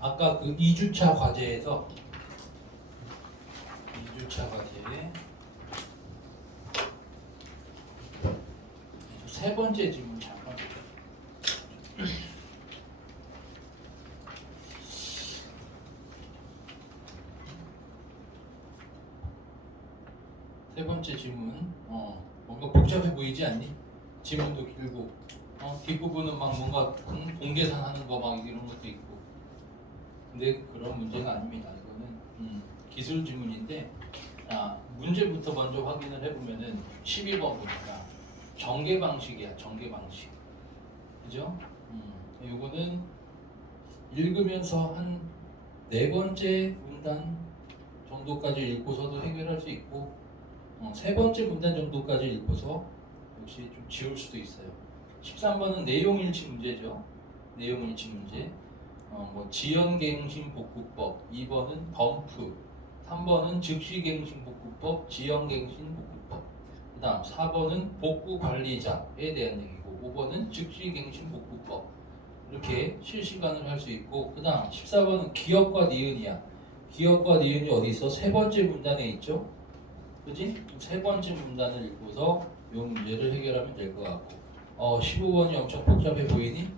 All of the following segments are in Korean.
아까 그 2주차 과제에서 2주차 과제에 세 번째 질문 잠깐 볼게요. 세 번째 질문, 뭔가 복잡해 보이지 않니? 질문도 길고, 뒷부분은 막 뭔가 공계산하는 거 막 이런 것도 있고. 근데 그런 문제가 아닙니다. 이거는 기술 지문인데, 문제부터 먼저 확인을 해보면은 12번 보니까 전개 방식이야. 전개 방식. 그죠? 이거는 읽으면서 한 네 번째 문단 정도까지 읽고서도 해결할 수 있고, 세 번째 문단 정도까지 읽고서 역시 좀 지울 수도 있어요. 13번은 내용일치 문제죠. 내용일치 문제. 지연갱신복구법, 2번은 범프, 3번은 즉시갱신복구법, 지연갱신복구법. 그 다음 4번은 복구관리자에 대한 얘기고, 5번은 즉시갱신복구법. 이렇게 실시간으로 할 수 있고, 그 다음 14번은 기억과 니은이야. 기억과 니은이 어디 있어? 세 번째 문단에 있죠. 그지? 세 번째 문단을 읽고서 이 문제를 해결하면 될 것 같고, 15번이 엄청 복잡해 보이니?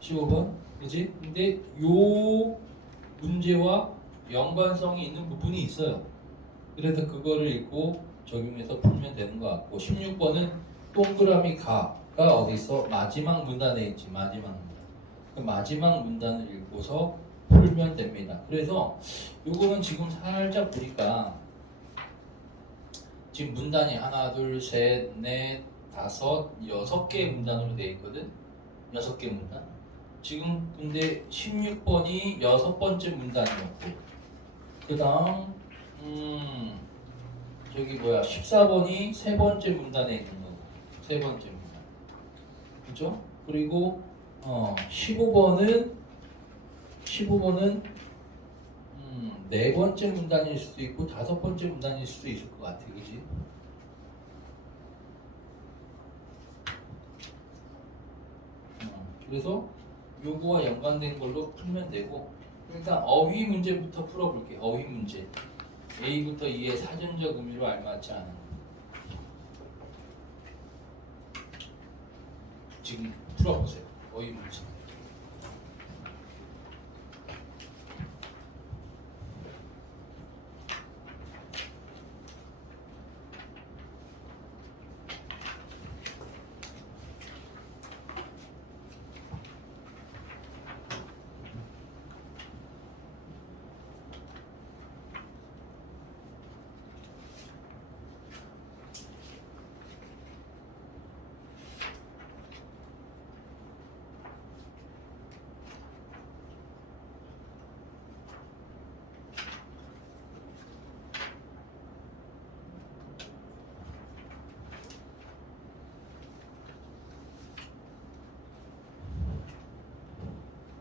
15번, 그지? 근데 요 문제와 연관성이 있는 부분이 있어요. 그래서 그거를 읽고 적용해서 풀면 되는 것 같고, 16번은 동그라미 가가 어디 있어? 마지막 문단에 있지. 마지막 문단. 그 마지막 문단을 읽고서 풀면 됩니다. 그래서 요거는 지금 살짝 보니까 지금 문단이 하나, 둘, 셋, 넷, 다섯, 6개의 문단으로 되어 있거든. 6개 문단. 지금 근데 16번이 6번째 문단이었고, 그 다음 저기 14번이 세 번째 문단에 있는 거고, 세 번째 문단. 그죠? 그리고 15번은 네 번째 문단일 수도 있고 다섯 번째 문단일 수도 있을 것 같아, 그지? 그래서 요거와 연관된 걸로 풀면 되고, 일단 어휘 문제부터 풀어볼게. 어휘 문제. A부터 E의 사전적 의미로 알맞지 않은. 지금 풀어보세요. 어휘 문제.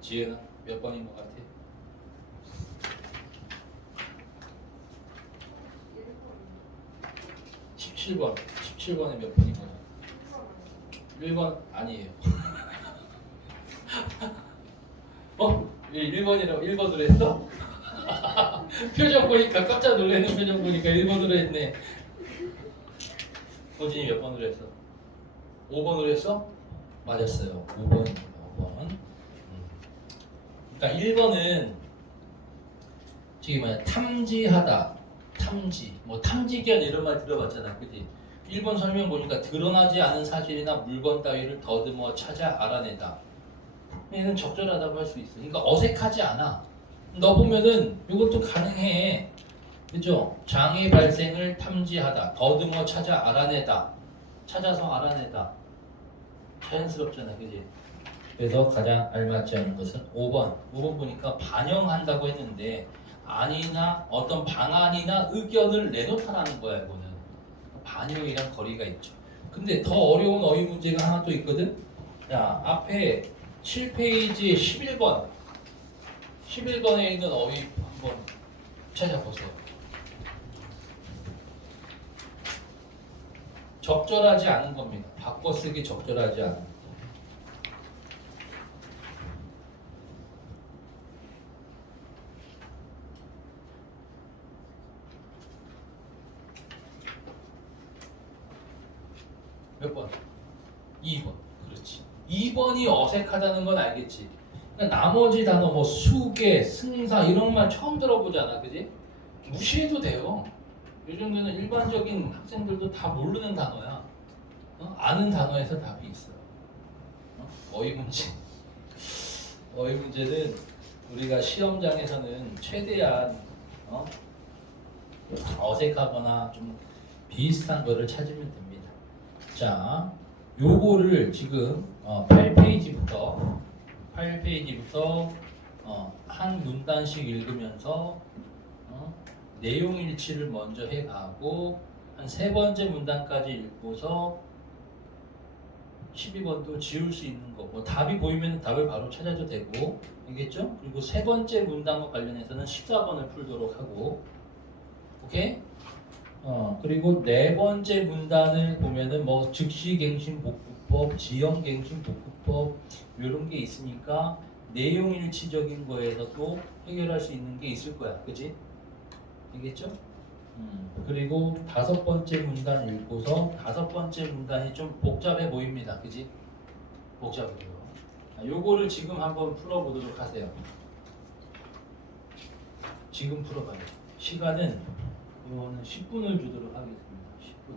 지혜는 몇 번인 것 같아? 17번. 17번에 몇 번인 것 같아? 1번 아니에요. 1번이라고 1번으로 했어? 표정 보니까 깜짝 놀라는 표정 보니까 1번으로 했네. 호진이 몇 번으로 했어? 5번으로 했어? 맞았어요. 5번. 그러니까 1번은 지금 뭐야? 탐지하다, 탐지, 탐지견 이런 말 들어봤잖아, 그지? 1번 설명 보니까 드러나지 않은 사실이나 물건 따위를 더듬어 찾아 알아내다. 얘는 적절하다고 할 수 있어. 그러니까 어색하지 않아. 너 보면은 이것도 가능해. 그죠? 장애 발생을 탐지하다, 더듬어 찾아 알아내다, 찾아서 알아내다. 자연스럽잖아, 그지? 그래서 가장 알맞지 않은 것은 5번. 5번 보니까 반영한다고 했는데 아니나 어떤 방안이나 의견을 내놓다라는 거야, 이거는. 반영이랑 거리가 있죠. 근데 더 어려운 어휘 문제가 하나 또 있거든. 자, 앞에 7페이지에 11번. 11번에 있는 어휘 한번 찾아보세요. 적절하지 않은 겁니다. 바꿔쓰기 적절하지 않은. 몇 번? 2번. 그렇지. 2번이 어색하다는 건 알겠지. 그러니까 나머지 단어 뭐 수계, 승사 이런 말 처음 들어보잖아, 그지? 무시해도 돼요. 이 정도는 일반적인 학생들도 다 모르는 단어야. 아는 단어에서 답이 있어. 어휘 문제. 어휘 문제는 우리가 시험장에서는 최대한 어색하거나 좀 비슷한 거를 찾으면 됩니다. 자, 요거를 지금 8페이지부터 한 문단씩 읽으면서 내용 일치를 먼저 해가고 한 세 번째 문단까지 읽고서 12번도 지울 수 있는 거, 뭐 답이 보이면 답을 바로 찾아도 되고, 알겠죠? 그리고 세 번째 문단과 관련해서는 14번을 풀도록 하고, 오케이? 그리고 네 번째 문단을 보면은 뭐 즉시갱신복구법, 지연갱신복구법 이런 게 있으니까 내용 일치적인 거에서도 해결할 수 있는 게 있을 거야, 그지? 알겠죠? 그리고 다섯 번째 문단 읽고서 다섯 번째 문단이 좀 복잡해 보입니다, 그지? 복잡해요. 요거를 지금 한번 풀어보도록 하세요. 지금 풀어봐요. 시간은 이거는 10분을 주도록 하겠습니다. 10분.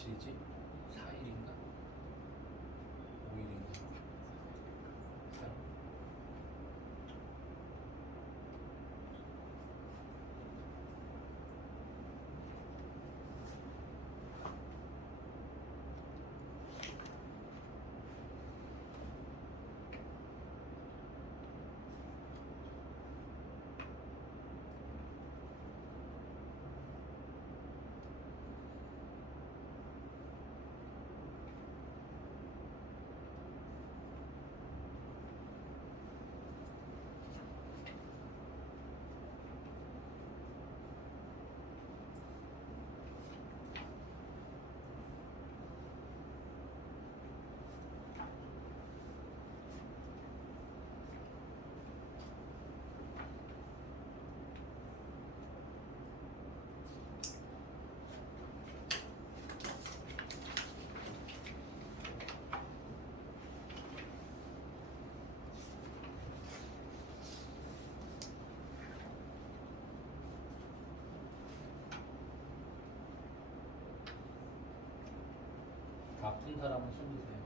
며칠이지? 4일인가? 5일인가? 4일. 아픈 사람은 손 드세요.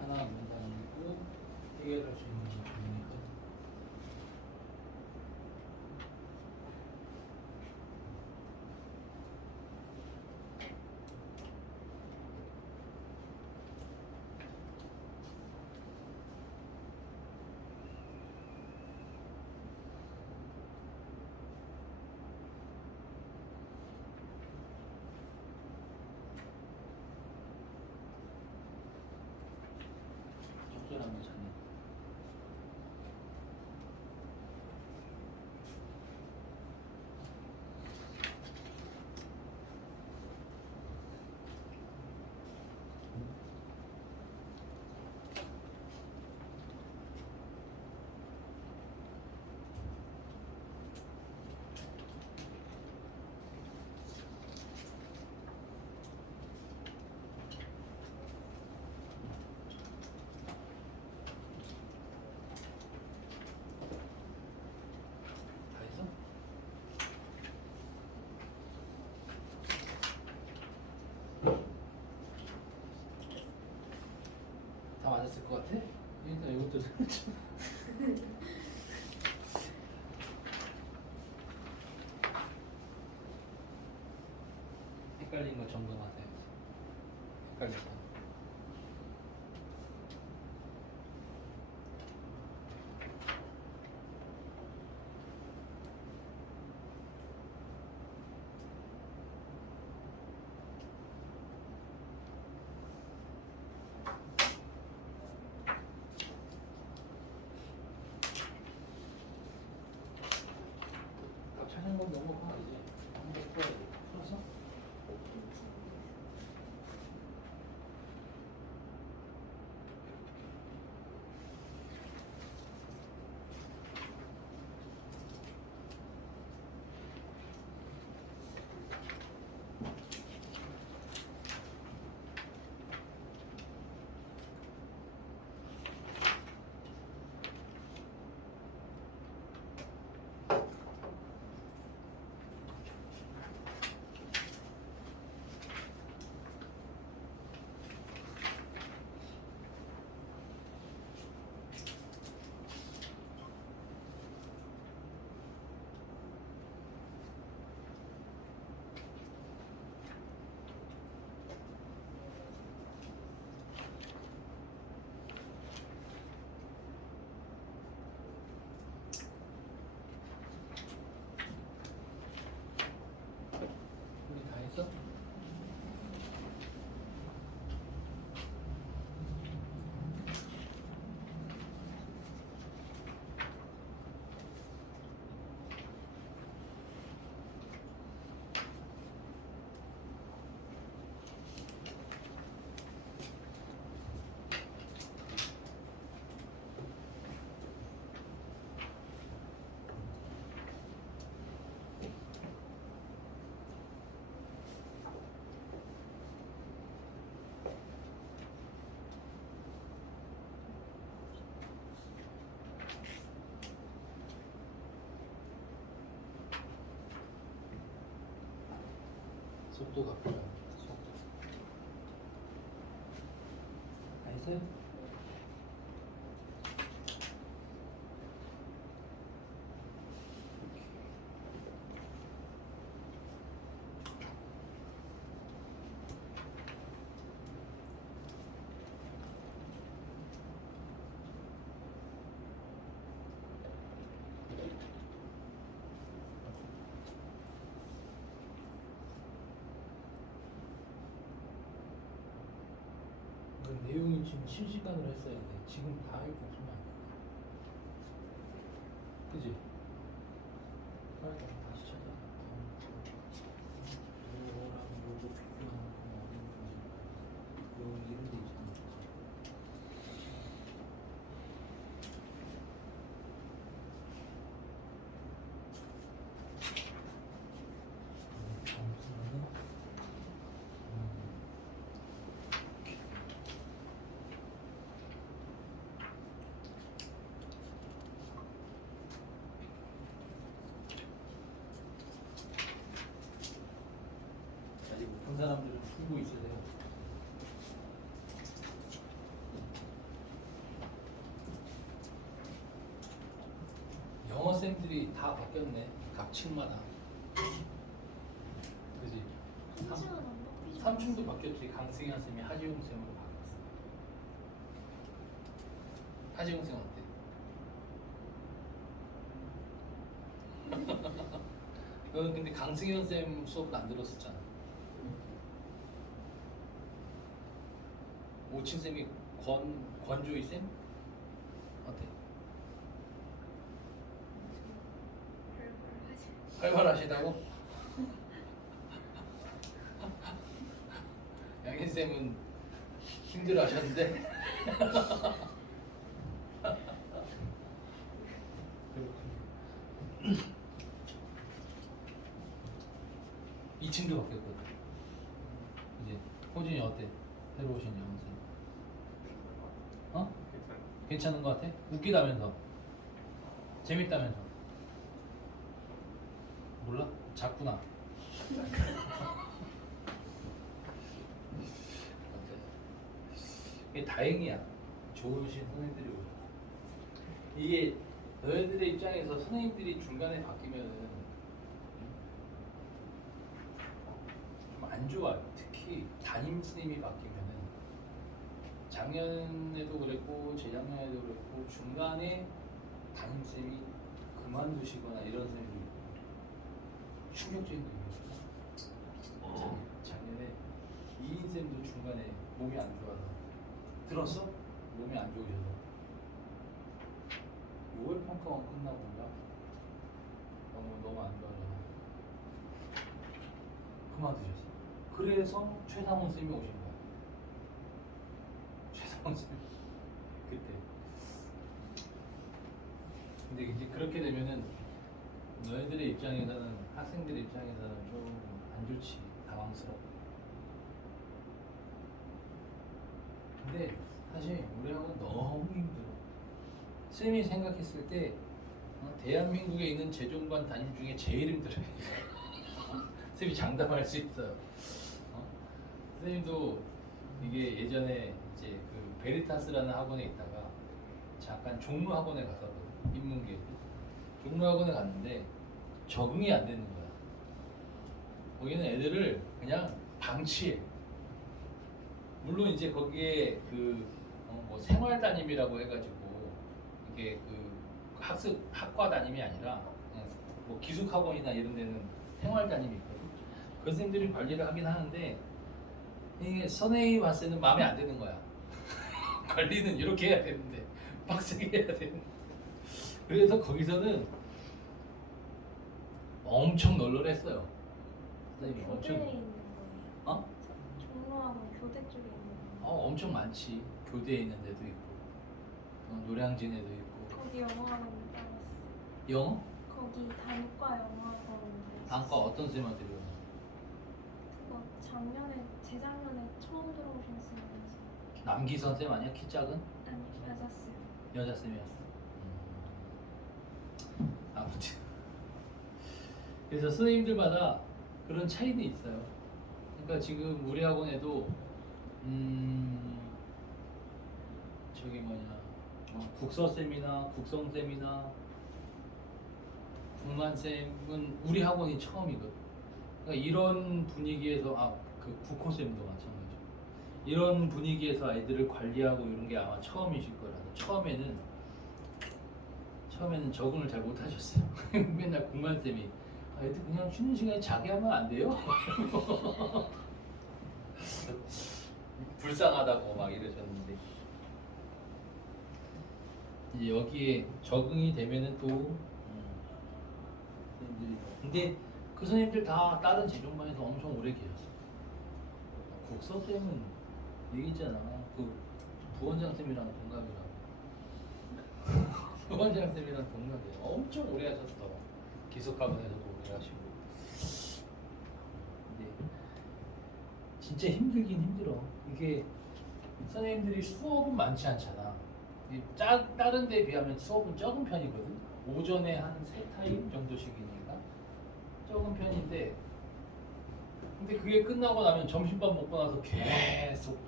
하나 문단이고 해결할 수 있는 부분이니까. 적절하면 찾는. 다 했어? 다 맞았을 것 같아? 일단 이것도 헷갈린 거 점검하세요. 헷갈렸다. 딱 찾은 건 넘어가 이제. 한번 풀어야 돼. 풀었어? 속도가 필요합니다. 속도. 알겠어요? 그 내용이 지금 실시간으로 했어야 돼. 지금 다 읽고 없으면 안 돼. 그지? 빨리 다시 찾아. 뭐랑 뭐고 비교하는 거 어딘지. 이런 데 있잖아. 점수는 아직 못본 사람들은 풀고 있어야 돼요. 영어 쌤들이 다 바뀌었네. 각층마다. 그지? 한시간 안 바뀌죠? 삼층도 바뀌었지. 강승현 쌤이 하지용 쌤으로 바뀌었어. 하지용 쌤 어때? 너는 근데 강승현 쌤 수업도 안 들었었잖아. 오친 쌤이 권조희 쌤 어때? 활발하시다고? 양인 쌤은 힘들어하셨는데. 그렇군요. 2층도 바뀌었거든. 이제 호진이 어때? 새로 오신 영어 쌤. 어? 괜찮은 것 같아? 웃기다면서? 재밌다면서? 몰라? 작구나. 이게 다행이야. 좋으신 선생님들이 오고. 이게 너희들의 입장에서 선생님들이 중간에 바뀌면은 좀 안 좋아요. 특히 담임 스님이 바뀌면은 작년에도 그랬고 재작년에도 그랬고 중간에 담임 쌤이 그만두시거나 이런 쌤들이 있고 충격적인 일이었어요. 작년에 이인 쌤도 중간에 몸이 안 좋아서 들었어? 몸이 안 좋으셔서 6월 평가원 끝나고인가 너무 안 좋아서 그만두셨어. 그래서 최상훈 쌤이 오신 거야. 최상훈 쌤 그때. 근데 이제 그렇게 되면은 너희들의 입장에서는 학생들의 입장에서는 좀 안 좋지. 당황스럽고. 근데 사실 우리하고 너무 힘들어. 쌤이 생각했을 때 대한민국에 있는 재종반 담임 중에 제일 힘들어요. 쌤이 장담할 수 있어요. 선생님도 이게 예전에 이제 그 베리타스라는 학원에 있다가 잠깐 종로 학원에 갔었거든. 인문계 종로 학원에 갔는데 적응이 안 되는 거야. 거기는 애들을 그냥 방치해. 물론 이제 거기에 뭐 생활 담임이라고 해가지고 이게 그 학과 담임이 아니라 그냥 뭐 기숙 학원이나 이런 데는 생활 담임이 있거든. 그 선생님들이 관리를 하긴 하는데 이게 선생님이 봤을 때는 마음에 안 드는 거야. 관리는 이렇게 해야 되는데 빡세게 해야 되는데. 그래서 거기서는 엄청 널널했어요. 선생님이 교대에 엄청 있는 거예요? 어? 종로하고 교대 쪽에 있는 거예요? 엄청 많지. 교대에 있는 데도 있고 노량진에도 있고. 거기 영어학원 나왔어요. 영어? 거기 단과 영어학원 단과 어떤 쌤한테 배우는? 그거 재작년에 처음 들어오신 쌤이어서. 남기선 쌤 아니야? 키 작은? 아니 여자쌤. 여자 쌤이었어. 아무튼 그래서 선생님들마다 그런 차이도 있어요. 그러니까 지금 우리 학원에도 저기 뭐냐 국서 쌤이나 국성 쌤이나 국만 쌤은 우리 학원이 처음이거든. 그러니까 이런 분위기에서 그 국호 쌤도 마찬가지고 이런 분위기에서 아이들을 관리하고 이런 게 아마 처음이실 거라서 처음에는 적응을 잘 못하셨어요. 맨날 국만 쌤이 애들 그냥 쉬는 시간에 자기 하면 안 돼요? 불쌍하다고 막 이러셨는데 이제 여기에 적응이 되면은 또 선생님들이 근데 그 선생님들 다 다른 재종반에서 엄청 오래 계셨어. 국서 쌤은 얘기했잖아. 그 부원장 쌤이랑 동갑이라고. 부원장 쌤이랑 동갑이야. 엄청 오래 하셨어. 기숙학원에서도 오래 하시고. 근데 진짜 힘들긴 힘들어. 이게 선생님들이 수업은 많지 않잖아. 다른 데 비하면 수업은 적은 편이거든. 오전에 한 3타임 정도씩이니까 적은 편인데 근데 그게 끝나고 나면 점심밥 먹고 나서 계속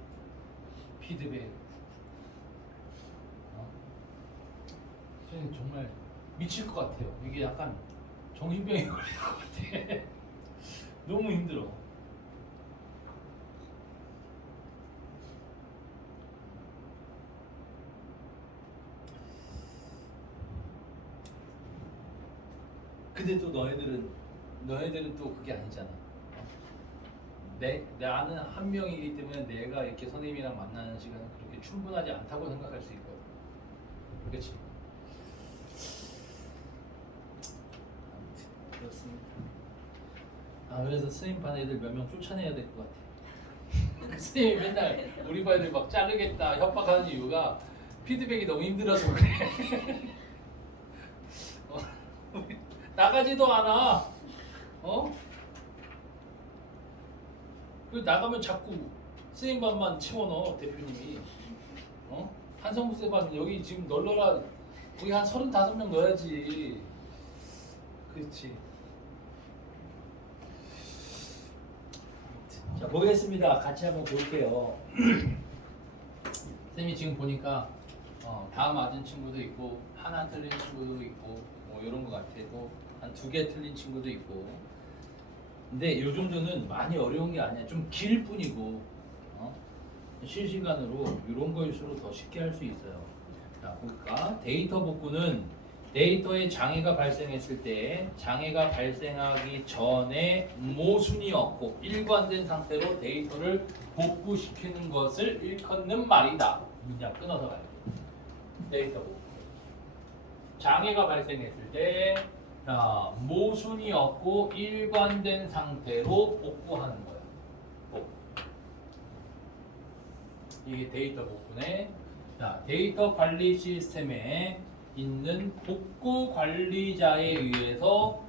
피드백 선생님 정말 미칠 것 같아요. 이게 약간 정신병이 걸릴 것 같아. 너무 힘들어. 근데 또 너희들은 또 그게 아니잖아. 나는 한 명이기 때문에 내가 이렇게 선생님이랑 만나는 시간은 그렇게 충분하지 않다고 생각할 수 있거든. 그렇지? 아무튼 그렇습니다. 그래서 선생님 반 애들 몇 명 쫓아내야 될 것 같아. 선생님이 맨날 우리 반 애들 막 자르겠다 협박하는 이유가 피드백이 너무 힘들어서 그래. 나가지도 않아. 그 나가면 자꾸 선생님 반만 채워넣어 대표님이. 한성부 쌤 반 여기 지금 널널한 거기 한 35명 넣어야지. 그렇지. 자 보겠습니다. 같이 한번 볼게요. 쌤이 지금 보니까 다 맞은 친구도 있고 하나 틀린 친구도 있고 뭐 이런 거 같아. 또 한 2개 틀린 친구도 있고. 근데 이 정도는 많이 어려운 게 아니야. 좀 길 뿐이고 실시간으로 이런 거일수록 더 쉽게 할 수 있어요. 자 볼까? 데이터 복구는 데이터에 장애가 발생했을 때 장애가 발생하기 전에 모순이 없고 일관된 상태로 데이터를 복구시키는 것을 일컫는 말이다. 문장 끊어서 가야 돼. 데이터 복구. 장애가 발생했을 때 모순이 없고 일관된 상태로 복구하는 거야. 복구. 이게 데이터 복구네. 자, 데이터 관리 시스템에 있는 복구 관리자에 의해서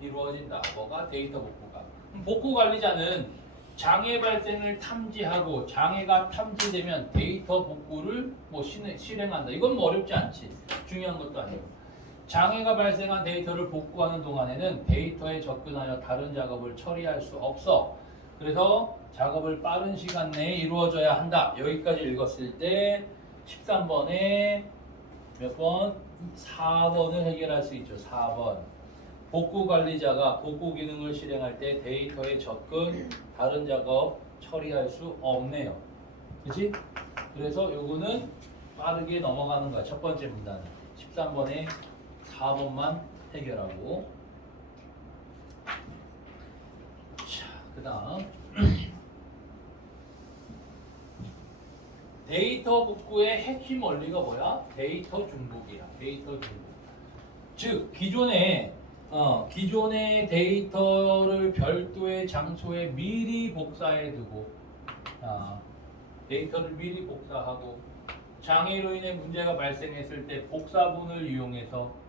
이루어진다. 뭐가? 데이터 복구가. 복구 관리자는 장애 발생을 탐지하고 장애가 탐지되면 데이터 복구를 실행한다. 이건 뭐 어렵지 않지. 중요한 것도 아니고. 장애가 발생한 데이터를 복구하는 동안에는 데이터에 접근하여 다른 작업을 처리할 수 없어. 그래서 작업을 빠른 시간 내에 이루어져야 한다. 여기까지 읽었을 때 13번에 몇 번? 4번을 해결할 수 있죠. 4번. 복구 관리자가 복구 기능을 실행할 때 데이터에 접근, 다른 작업 처리할 수 없네요. 그치? 그래서 요거는 빠르게 넘어가는 거야. 첫 번째 문단은. 13번에 4번만 해결하고. 자, 그 다음. 데이터 복구의 핵심 원리가 뭐야? 데이터 중복이야. 데이터 중복. 즉, 기존의 데이터를 별도의 장소에 미리 복사해 두고, 데이터를 미리 복사하고, 장애로 인해 문제가 발생했을 때 복사본을 이용해서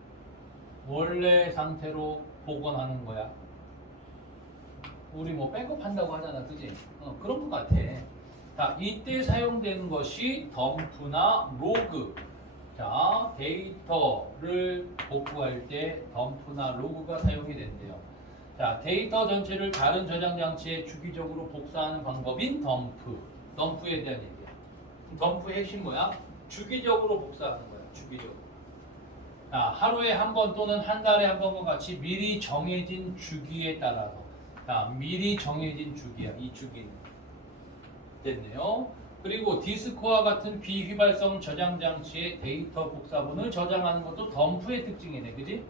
원래 상태로 복원하는 거야. 우리 뭐 백업 한다고 하잖아, 그지? 그런 것 같아. 자, 이때 사용되는 것이 덤프나 로그. 자, 데이터를 복구할 때 덤프나 로그가 사용이 된대요. 자, 데이터 전체를 다른 저장 장치에 주기적으로 복사하는 방법인 덤프. 덤프에 대한 얘기야. 덤프의 핵심 뭐야? 주기적으로 복사하는 거야. 주기적으로. 자, 하루에 한 번 또는 한 달에 한 번과 같이 미리 정해진 주기에 따라서. 자, 미리 정해진 주기야. 이 주기는. 됐네요. 그리고 디스크와 같은 비휘발성 저장 장치의 데이터 복사본을 저장하는 것도 덤프의 특징이네. 그지?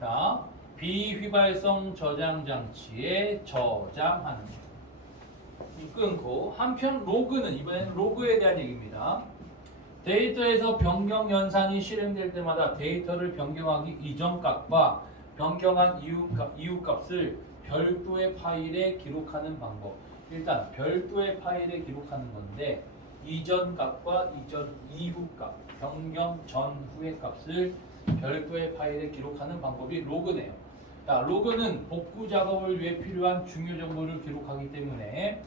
자, 비휘발성 저장 장치에 저장하는 것. 끊고 한편 로그는 이번에는 로그에 대한 얘기입니다. 데이터에서 변경 연산이 실행될 때마다 데이터를 변경하기 이전 값과 변경한 이후 값을 별도의 파일에 기록하는 방법. 일단 별도의 파일에 기록하는 건데 이전 값과 이후 값, 변경 전후의 값을 별도의 파일에 기록하는 방법이 로그네요. 자, 로그는 복구 작업을 위해 필요한 중요 정보를 기록하기 때문에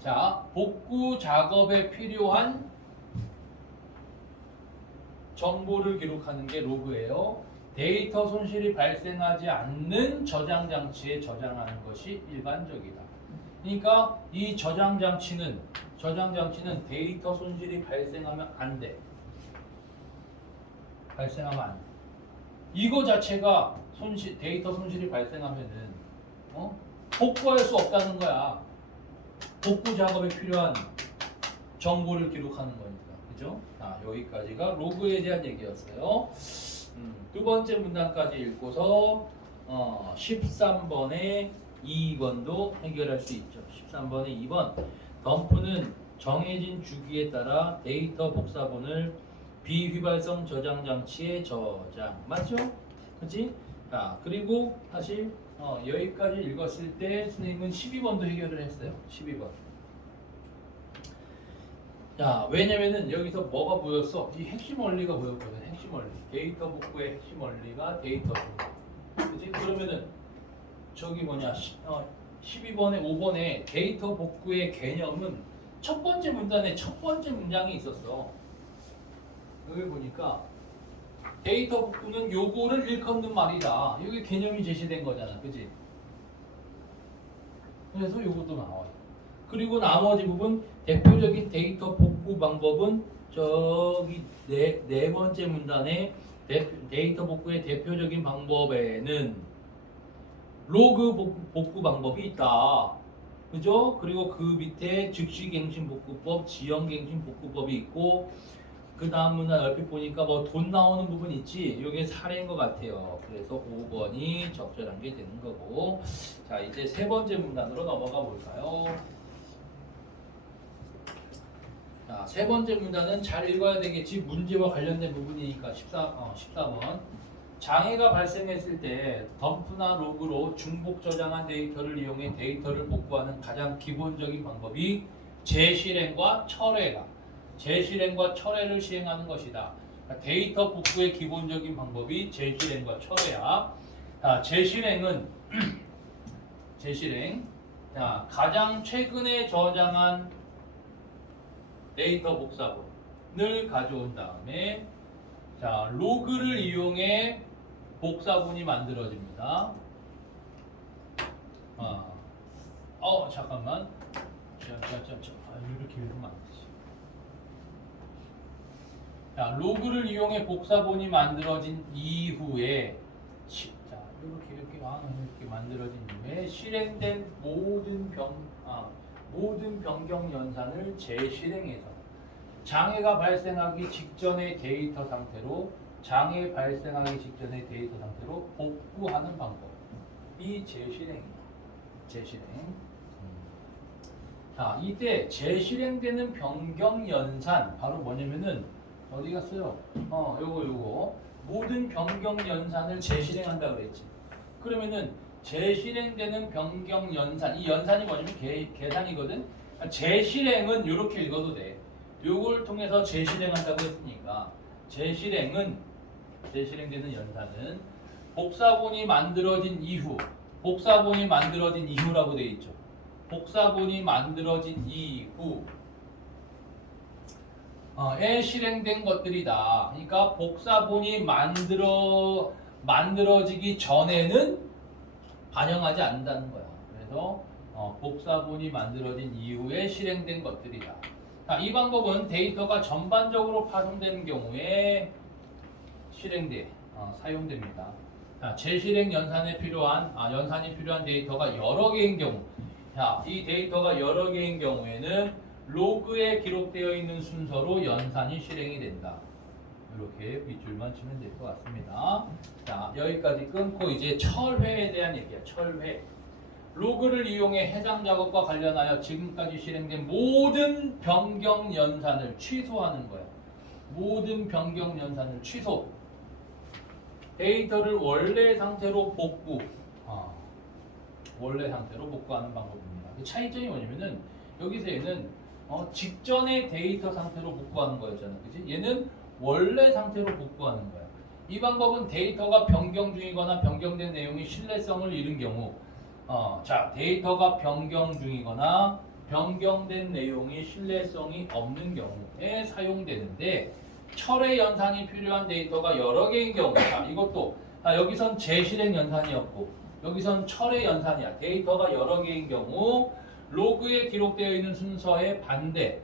자, 복구 작업에 필요한 정보를 기록하는 게 로그예요. 데이터 손실이 발생하지 않는 저장 장치에 저장하는 것이 일반적이다. 그러니까 이 저장 장치는 데이터 손실이 발생하면 안 돼. 발생하면 안 돼. 이거 자체가 데이터 손실이 발생하면은 복구할 수 없다는 거야. 복구 작업에 필요한 정보를 기록하는 거니까. 그죠? 자, 여기까지가 로그에 대한 얘기였어요. 두 번째 문단까지 읽고서 13번에 2번도 해결할 수 있죠. 13번에 2번. 덤프는 정해진 주기에 따라 데이터 복사본을 비휘발성 저장 장치에 저장. 맞죠? 그치? 자, 그리고 사실 여기까지 읽었을 때 선생님은 12번도 해결을 했어요. 12번. 자, 왜냐면은 여기서 뭐가 보였어? 이 핵심 원리가 보였거든. 핵심 원리. 데이터 복구의 핵심 원리가 데이터 복구. 그치? 그러면은 저기 12번에 5번에 데이터 복구의 개념은 첫 번째 문단에 첫 번째 문장이 있었어. 여기 보니까 데이터 복구는 요거를 일컫는 말이다. 여기 개념이 제시된 거잖아. 그치? 그래서 요것도 나와요. 그리고 나머지 부분 대표적인 데이터 복구 방법은 저기 네 번째 문단에 데이터 복구의 대표적인 방법에는 로그 복구 방법이 있다. 그죠? 그리고 그 밑에 즉시갱신 복구법, 지연갱신 복구법이 있고 그 다음 문단 얼핏 보니까 뭐 돈 나오는 부분 있지? 이게 사례인 것 같아요. 그래서 5번이 적절한 게 되는 거고. 자, 이제 세 번째 문단으로 넘어가 볼까요? 자, 세 번째 문단은 잘 읽어야 되겠지. 문제와 관련된 부분이니까 14번. 장애가 발생했을 때 덤프나 로그로 중복 저장한 데이터를 이용해 데이터를 복구하는 가장 기본적인 방법이 재실행과 철회다. 재실행과 철회를 시행하는 것이다. 데이터 복구의 기본적인 방법이 재실행과 철회야. 재실행은 가장 최근에 저장한 데이터 복사본을 가져온 다음에 로그를 이용해 복사본이 만들어집니다. 잠깐만. 이렇게 읽으면 안 되지. 로그를 이용해 복사본이 만들어진 이후에 이렇게 만들어진 이후에 실행된 모든 변경 연산을 재실행해서 장애 발생하기 직전의 데이터 상태로 복구하는 방법이 재실행이에요. 재실행. 자, 이때 재실행되는 변경 연산 바로 뭐냐면은 어디 갔어요? 요거 모든 변경 연산을 재실행한다 그랬지. 그러면은 재실행되는 변경 연산, 이 연산이 뭐냐면 계산이거든. 재실행은 이렇게 읽어도 돼. 요걸 통해서 재실행한다고 했으니까 재실행되는 연산은 복사본이 만들어진 이후라고 돼 있죠. 복사본이 만들어진 이후에 실행된 것들이다. 그러니까 복사본이 만들어지기 전에는 반영하지 않는다는 거야. 그래서 복사본이 만들어진 이후에 실행된 것들이다. 자, 이 방법은 데이터가 전반적으로 파송되는 경우에 사용됩니다. 자, 재실행 연산이 필요한 데이터가 여러 개인 경우, 자, 이 데이터가 여러 개인 경우에는 로그에 기록되어 있는 순서로 연산이 실행이 된다. 이렇게 밑줄만 치면 될 것 같습니다. 자, 여기까지 끊고 이제 철회에 대한 얘기야. 철회. 로그를 이용해 해당 작업과 관련하여 지금까지 실행된 모든 변경 연산을 취소하는 거야. 모든 변경 연산을 취소. 데이터를 원래 상태로 복구. 원래 상태로 복구하는 방법입니다. 그 차이점이 뭐냐면은 여기서 얘는 직전의 데이터 상태로 복구하는 거였잖아. 그치? 얘는 원래 상태로 복구하는 거야. 이 방법은 데이터가 변경 중이거나 변경된 내용이 신뢰성을 잃은 경우, 자, 데이터가 변경 중이거나 변경된 내용이 신뢰성이 없는 경우에 사용되는데, 철회 연산이 필요한 데이터가 여러 개인 경우, 자, 이것도 여기선 재실행 연산이었고 여기선 철회 연산이야. 데이터가 여러 개인 경우 로그에 기록되어 있는 순서의 반대,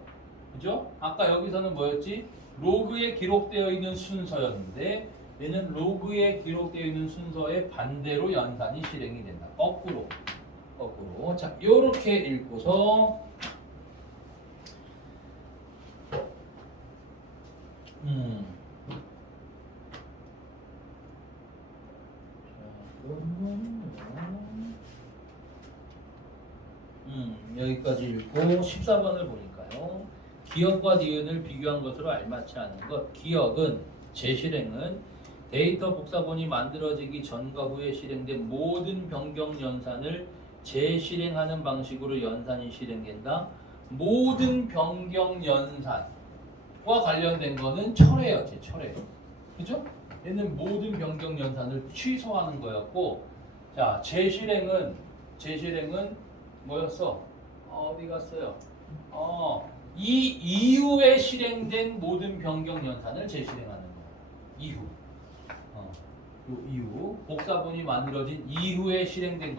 그죠? 아까 여기서는 뭐였지? 로그에 기록되어 있는 순서였는데 얘는 로그에 기록되어 있는 순서의 반대로 연산이 실행이 된다. 거꾸로. 자, 요렇게 읽고서 여기까지 읽고 14번을 보니까요. 기억과 니은을 비교한 것으로 알맞지 않은 것. 기억은 재실행은 데이터 복사본이 만들어지기 전과 후에 실행된 모든 변경 연산을 재실행하는 방식으로 연산이 실행된다. 모든 변경 연산과 관련된 거는 철회였지. 철회. 그죠? 얘는 모든 변경 연산을 취소하는 거였고, 자, 재실행은 뭐였어? 어디 갔어요? 이 이후에 실행된 모든 변경 연산을 재실행하는 거야. 이후. 요 이후 복사본이 만들어진 이후에 실행된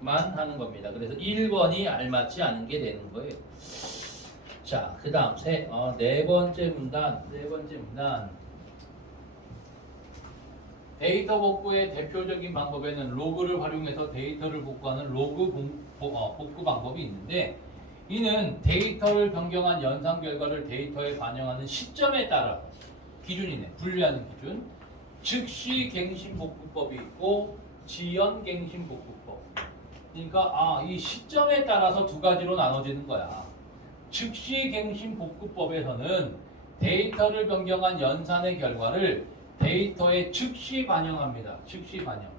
것만 하는 겁니다. 그래서 1번이 알맞지 않은 게 되는 거예요. 자, 그 다음 네 번째 문단. 데이터 복구의 대표적인 방법에는 로그를 활용해서 데이터를 복구하는 로그 복구 방법이 있는데, 이는 데이터를 변경한 연산 결과를 데이터에 반영하는 시점에 따라 기준이네. 분류하는 기준. 즉시 갱신 복구법이 있고 지연 갱신 복구법. 그러니까 이 시점에 따라서 두 가지로 나눠지는 거야. 즉시 갱신 복구법에서는 데이터를 변경한 연산의 결과를 데이터에 즉시 반영합니다. 즉시 반영.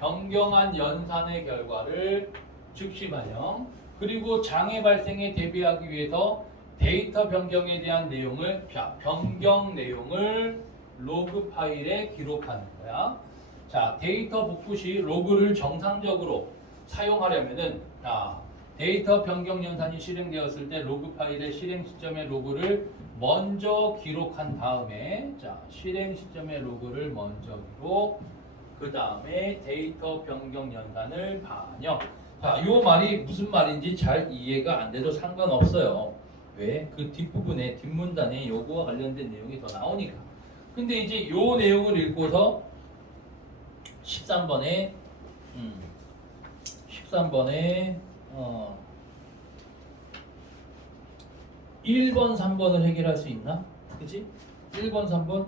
변경한 연산의 결과를 즉시 반영. 그리고 장애 발생에 대비하기 위해서 데이터 변경에 대한 내용을, 변경 내용을 로그 파일에 기록하는 거야. 자, 데이터 복구 시 로그를 정상적으로 사용하려면은, 데이터 변경 연산이 실행되었을 때 로그 파일의 실행 시점의 로그를 먼저 기록한 다음에, 자, 실행 시점의 로그를 먼저 기록, 그 다음에 데이터 변경 연산을 반영. 자, 요 말이 무슨 말인지 잘 이해가 안 돼도 상관없어요. 왜? 그 뒷부분에, 뒷문단에 요거와 관련된 내용이 더 나오니까. 근데 이제 요 내용을 읽고서 13번에 1번, 3번을 해결할 수 있나? 그치? 1번, 3번?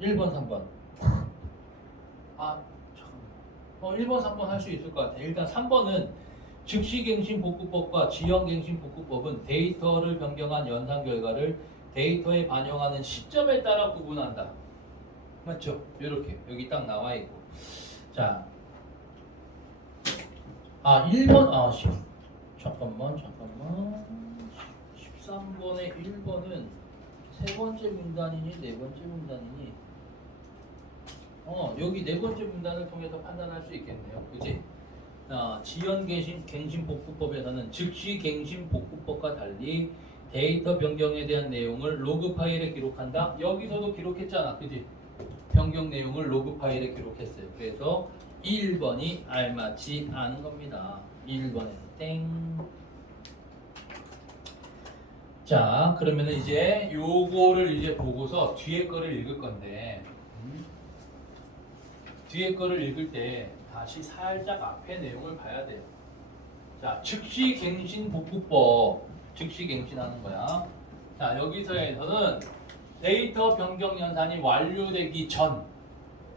1번, 3번. 잠깐만. 1번, 3번 할 수 있을 것 같아. 일단 3번은 즉시갱신 복구법과 지연갱신 복구법은 데이터를 변경한 연산 결과를 데이터에 반영하는 시점에 따라 구분한다. 맞죠? 이렇게 여기 딱 나와 있고. 자, 1번, 잠깐만. 13번의 1번은 세 번째 문단이니 네 번째 문단이니? 여기 네 번째 문단을 통해서 판단할 수 있겠네요. 그치? 지연 갱신 복구법에서는 즉시 갱신 복구법과 달리 데이터 변경에 대한 내용을 로그 파일에 기록한다. 여기서도 기록했잖아, 그지? 변경 내용을 로그 파일에 기록했어요. 그래서 1번이 알맞지 않은 겁니다. 1번에서 땡. 자, 그러면은 이제 요거를 이제 보고서 뒤에 거를 읽을 건데, 뒤에 거를 읽을 때 다시 살짝 앞에 내용을 봐야 돼요. 자, 즉시갱신 복구법. 즉시갱신하는 거야. 자, 여기서에서는 데이터 변경 연산이 완료되기 전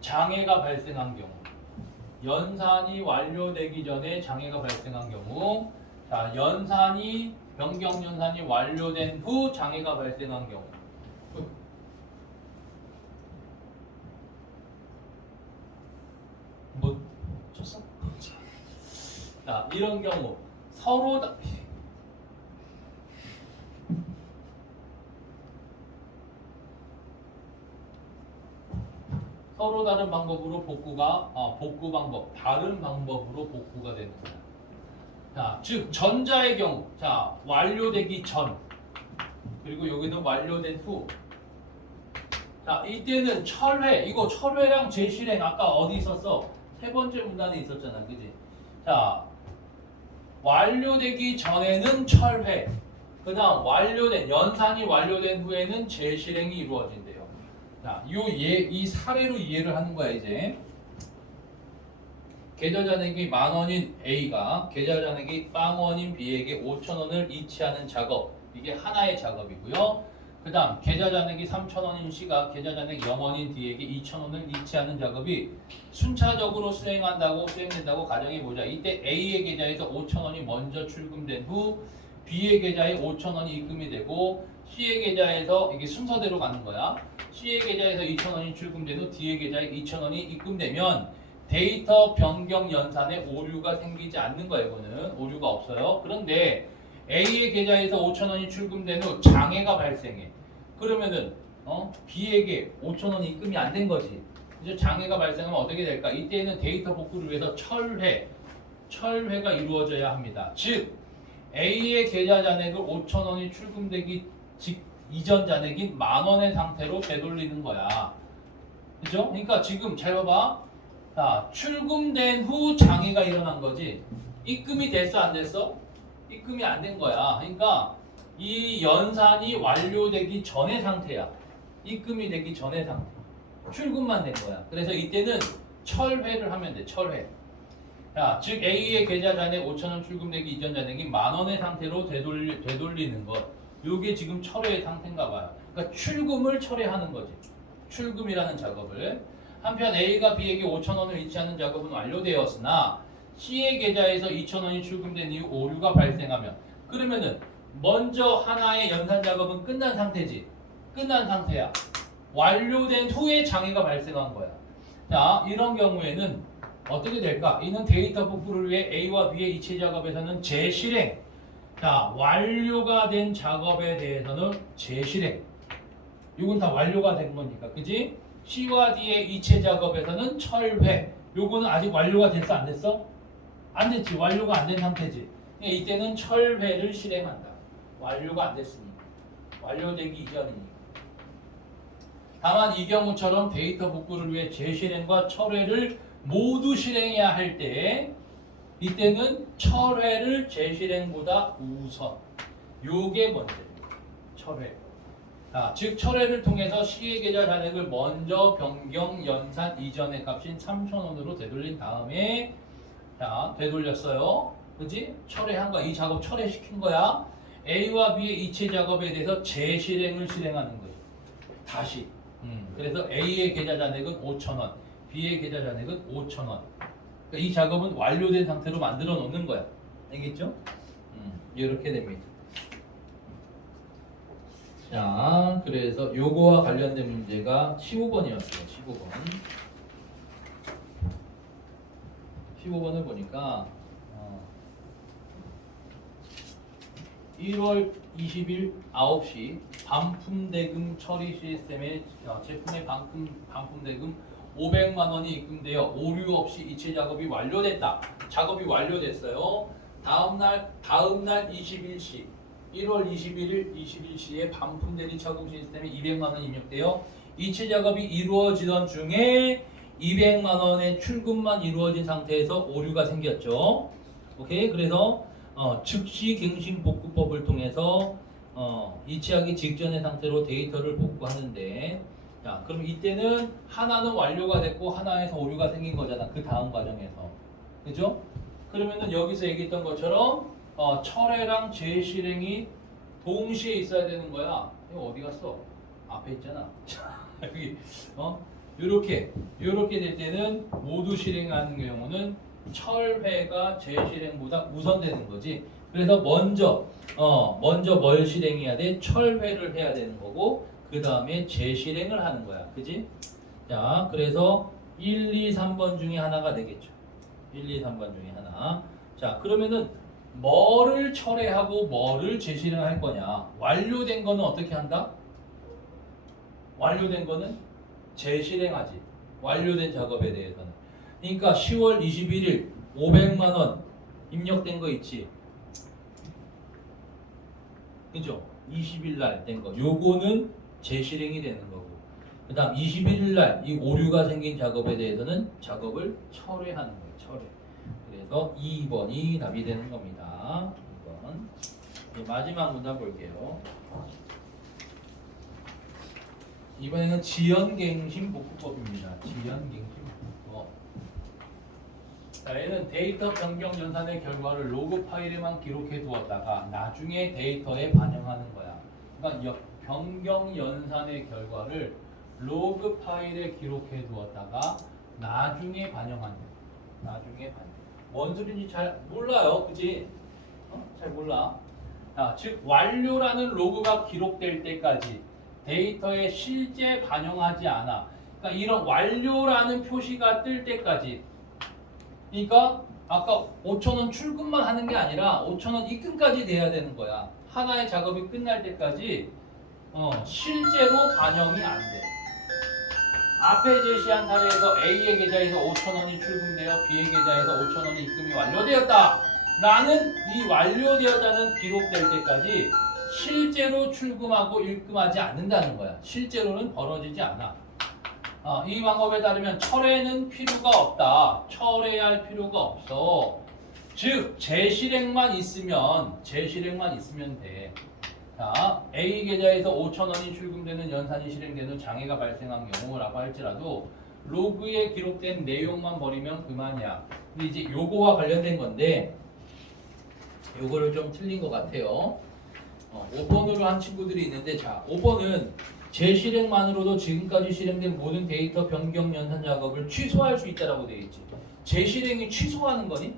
장애가 발생한 경우, 연산이 완료되기 전에 장애가 발생한 경우, 자, 변경 연산이 완료된 후 장애가 발생한 경우. 뭐 쳤어? 자, 이런 경우 서로 다른 방법으로 복구 방법, 다른 방법으로 복구가 되는 거야. 자, 즉 전자의 경우, 자, 완료되기 전, 그리고 여기는 완료된 후. 자, 이때는 이거 철회랑 재실행 아까 어디 있었어? 세 번째 문단에 있었잖아, 그지? 자, 완료되기 전에는 철회, 그다음 연산이 완료된 후에는 재실행이 이루어진대요. 자, 이 사례로 이해를 하는 거야 이제. 계좌 잔액이 10,000원인 A가 계좌 잔액이 0원인 B에게 5,000원을 이체하는 작업, 이게 하나의 작업이고요. 그 다음 계좌 잔액이 3,000원인 C가 계좌 잔액 0원인 D에게 2,000원을 이체하는 작업이 순차적으로 수행된다고 가정해보자. 이때 A의 계좌에서 5,000원이 먼저 출금된 후 B의 계좌에 5,000원이 입금이 되고 C의 계좌에서 이게 순서대로 가는 거야. C의 계좌에서 2,000원이 출금된 후 D의 계좌에 2,000원이 입금되면 데이터 변경 연산에 오류가 생기지 않는 거예요. 이거는 오류가 없어요. 그런데 A의 계좌에서 5,000원이 출금된 후 장애가 발생해. 그러면은 B에게 5,000원이 입금이 안 된 거지. 이제 장애가 발생하면 어떻게 될까? 이때는 데이터 복구를 위해서 철회가 이루어져야 합니다. 즉 A의 계좌 잔액을 5,000원이 출금되기 이전 잔액인 10,000원의 상태로 되돌리는 거야. 그죠? 그러니까 지금 잘 봐봐. 자, 출금된 후 장애가 일어난 거지. 입금이 됐어, 안 됐어? 입금이 안 된 거야. 그러니까 이 연산이 완료되기 전의 상태야. 입금이 되기 전의 상태. 출금만 된 거야. 그래서 이때는 철회를 하면 돼. 철회. 자, 즉 A의 계좌 잔액 5,000원 출금되기 이전 잔액이 10,000원의 상태로 되돌리는 것. 이게 지금 철회의 상태인가 봐요. 그러니까 출금을 철회하는 거지. 출금이라는 작업을. 한편 A가 B에게 5,000원을 이체하는 작업은 완료되었으나 C의 계좌에서 2,000원이 출금된 이후 오류가 발생하면, 그러면은 먼저 하나의 연산 작업은 끝난 상태지. 끝난 상태야. 완료된 후에 장애가 발생한 거야. 자, 이런 경우에는 어떻게 될까? 이는 데이터 복구를 위해 A와 B의 이체 작업에서는 재실행. 자, 완료가 된 작업에 대해서는 재실행. 이건 다 완료가 된 거니까, 그지? C와 D의 이체 작업에서는 철회. 요거는 아직 완료가 됐어, 안 됐어? 안 됐지. 완료가 안 된 상태지. 이때는 철회를 실행한다. 완료가 안 됐으니까. 완료되기 이전이니까. 다만 이 경우처럼 데이터 복구를 위해 재실행과 철회를 모두 실행해야 할 때, 이때는 철회를 재실행보다 우선. 요게 문제입니다. 철회. 자, 즉 철회를 통해서 C의 계좌 잔액을 먼저 변경 연산 이전의 값인 3,000원으로 되돌린 다음에, 자, 되돌렸어요. 그지? 철회한 거야. 이 작업 철회시킨 거야. A와 B의 이체 작업에 대해서 재실행을 실행하는 거죠. 다시. 그래서 A의 계좌 잔액은 5,000원, B의 계좌 잔액은 5,000원. 그러니까 이 작업은 완료된 상태로 만들어 놓는 거야. 알겠죠? 이렇게 됩니다. 자, 그래서 요거와 관련된 문제가 15번이었어요. 15번을 보니까 1월 20일 9시 반품대금 처리 시스템에 제품의 반품대금 500만 원이 입금되어 오류 없이 이체 작업이 완료됐다. 작업이 완료됐어요. 다음날 21시 1월 21일 21시에 반품 대리 착공 시스템에 200만 원 입력돼요. 이체 작업이 이루어지던 중에 200만 원의 출금만 이루어진 상태에서 오류가 생겼죠. 오케이. 그래서 즉시 갱신 복구법을 통해서 이체하기 직전의 상태로 데이터를 복구하는데, 자, 그럼 이때는 하나는 완료가 됐고 하나에서 오류가 생긴 거잖아. 그 다음 과정에서. 그죠? 그러면은 여기서 얘기했던 것처럼 철회랑 재실행이 동시에 있어야 되는 거야. 이거 어디 갔어? 앞에 있잖아. 여기 요렇게 될 때는 모두 실행하는 경우는 철회가 재실행보다 우선되는 거지. 그래서 먼저 뭘 실행해야 돼? 철회를 해야 되는 거고, 그 다음에 재실행을 하는 거야. 그지? 자, 그래서 1, 2, 3번 중에 하나가 되겠죠. 1, 2, 3번 중에 하나. 자, 그러면은 뭐를 철회하고 뭐를 재실행할 거냐? 완료된 거는 어떻게 한다? 완료된 거는 재실행하지. 완료된 작업에 대해서는. 그러니까 10월 21일 500만 원 입력된 거 있지. 그죠? 20일 날 된 거. 요거는 재실행이 되는 거고. 그다음 21일 날 이 오류가 생긴 작업에 대해서는 작업을 철회하는 거예요. 철회. 그래서 2번이 답이 되는 겁니다. 2번. 이제 마지막 문단 볼게요. 이번에는 지연갱신 복구법입니다. 지연갱신 복구법. 자, 얘는 데이터 변경 연산의 결과를 로그 파일에만 기록해 두었다가 나중에 데이터에 반영하는 거야. 그러니까 변경 연산의 결과를 로그 파일에 기록해 두었다가 나중에 반영하는 거야. 나중에 반영. 뭔 소리인지 잘 몰라요. 그지? 잘 몰라. 자, 즉 완료라는 로그가 기록될 때까지 데이터에 실제 반영하지 않아. 그러니까 이런 완료라는 표시가 뜰 때까지. 그러니까 아까 5,000원 출금만 하는 게 아니라 5,000원 입금까지 돼야 되는 거야. 하나의 작업이 끝날 때까지 실제로 반영이 안 돼. 앞에 제시한 사례에서 A의 계좌에서 5,000원이 출금되어 B의 계좌에서 5,000원이 입금이 완료되었다 라는 이 완료되었다는 기록될 때까지 실제로 출금하고 입금하지 않는다는 거야. 실제로는 벌어지지 않아. 이 방법에 따르면 철회는 필요가 없다. 철회할 필요가 없어. 즉 재실행만 있으면 돼. 자, A 계좌에서 5,000원이 출금되는 연산이 실행되는 장애가 발생한 경우라고 할지라도 로그에 기록된 내용만 버리면 그만이야. 근데 이제 요거와 관련된 건데 요거를 좀 틀린 것 같아요. 5번으로 한 친구들이 있는데, 자, 5번은 재실행만으로도 지금까지 실행된 모든 데이터 변경 연산 작업을 취소할 수 있다라고 되어 있지. 재실행이 취소하는 거니?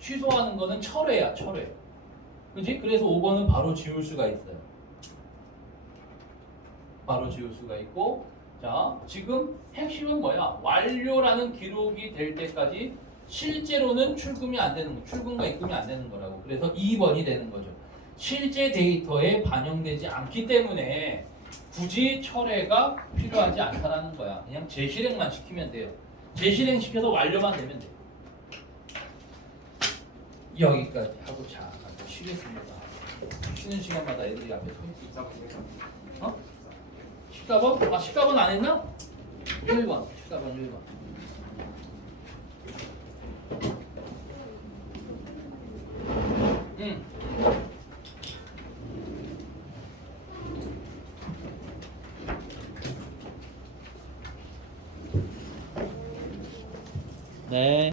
취소하는 거는 철회야, 철회. 그지? 그래서 5번은 바로 지울 수가 있어요. 바로 지울 수가 있고, 자, 지금 핵심은 뭐야? 완료라는 기록이 될 때까지 실제로는 출금이 안 되는 거, 출금과 입금이 안 되는 거라고. 그래서 2번이 되는 거죠. 실제 데이터에 반영되지 않기 때문에 굳이 철회가 필요하지 않다라는 거야. 그냥 재실행만 시키면 돼요. 재실행 시켜서 완료만 되면 돼요. 여기까지 하고 자, 쉬겠습니다. 쉬는 시간마다 애들이 앞에 서 있어. 14번? 14번 안 했나? 1번. 14번 1번. 네.